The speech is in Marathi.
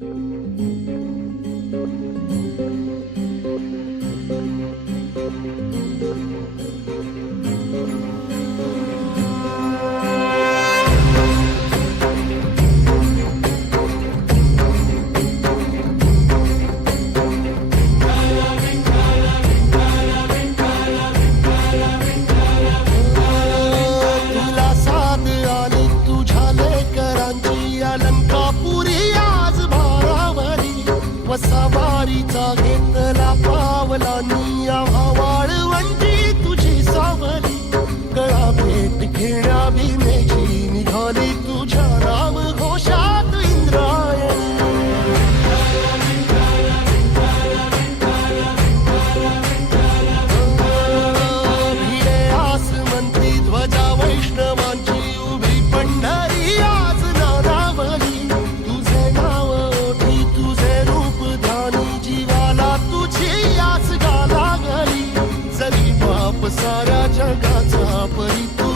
तुला साथ आली तुझ्या लेकरांची अलंकापुरी आज भारावरी वसावारीचा घेतला पावलांनी आव्हा वाळवंटी तुझी सावली गळा भेट घेण्या भीमेची निघाली तुझ्या नाम घोषात इंद्रायणी भिडे आसमंती ध्वजा वैष्णवांची उभी पंढरी आज नानावली तुझे नाव ओठी तुझे रूप ध्यानी जीवाला तुझी आस गाला गली जरी बाप साऱ्या जगाचा परी तू